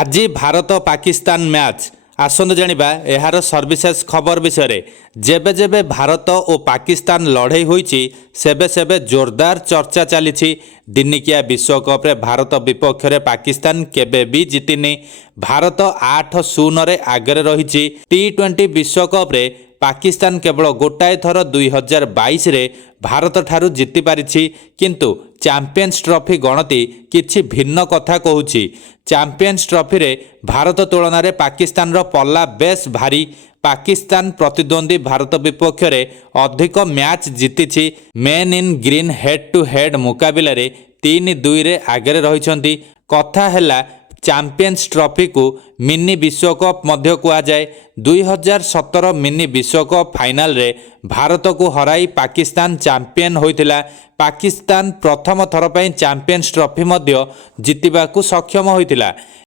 আজি ଭାରତ ପାକିସ୍ତାନ ମ୍ୟାଚ୍ ଆସନ୍ତୁ ଜାଣିବା ଏହାର ସର୍ଭିସେସ୍ ଖବର ବିଷୟରେ। ଯେବେ ଯେବେ ଭାରତ ଓ ପାକିସ୍ତାନ ଲଢ଼େଇ ହୋଇଛି ସେବେ ସେବେ ଜୋରଦାର ଚର୍ଚ୍ଚା ଚାଲିଛି। ଦିନିକିଆ ବିଶ୍ୱକପ୍ରେ ଭାରତ ବିପକ୍ଷରେ ପାକିସ୍ତାନ କେବେ ବି ଜିତିନି। ଭାରତ 8-0ରେ ଆଗରେ ରହିଛି। T20 ବିଶ୍ୱକପ୍ରେ ପାକିସ୍ତାନ କେବଳ ଗୋଟାଏ ଥର 2022ରେ ଭାରତଠାରୁ ଜିତିପାରିଛି। କିନ୍ତୁ ଚାମ୍ପିୟନ୍ସ ଟ୍ରଫି ଗଣତି କିଛି ଭିନ୍ନ କଥା କହୁଛି। ଚାମ୍ପିୟନ୍ସ ଟ୍ରଫିରେ ଭାରତ ତୁଳନାରେ ପାକିସ୍ତାନର ପଲ୍ଲା ବେଶ୍ ଭାରୀ। ପାକିସ୍ତାନ ପ୍ରତିଦ୍ୱନ୍ଦ୍ୱୀ ଭାରତ ବିପକ୍ଷରେ ଅଧିକ ମ୍ୟାଚ୍ ଜିତିଛି। Men in green head to head ମୁକାବିଲାରେ 3-2ରେ ଆଗରେ ରହିଛନ୍ତି। କଥା ହେଲା ଚାମ୍ପିୟନ୍ସ ଟ୍ରଫିକୁ ମିନି ବିଶ୍ୱକପ୍ ମଧ୍ୟ କୁହାଯାଏ। 2017 ମିନି ବିଶ୍ୱକପ୍ ଫାଇନାଲରେ ଭାରତକୁ ହରାଇ ପାକିସ୍ତାନ ଚାମ୍ପିୟନ୍ ହୋଇଥିଲା। ପାକିସ୍ତାନ ପ୍ରଥମ ଥର ପାଇଁ ଚାମ୍ପିୟନ୍ସ ଟ୍ରଫି ମଧ୍ୟ ଜିତିବାକୁ ସକ୍ଷମ ହୋଇଥିଲା।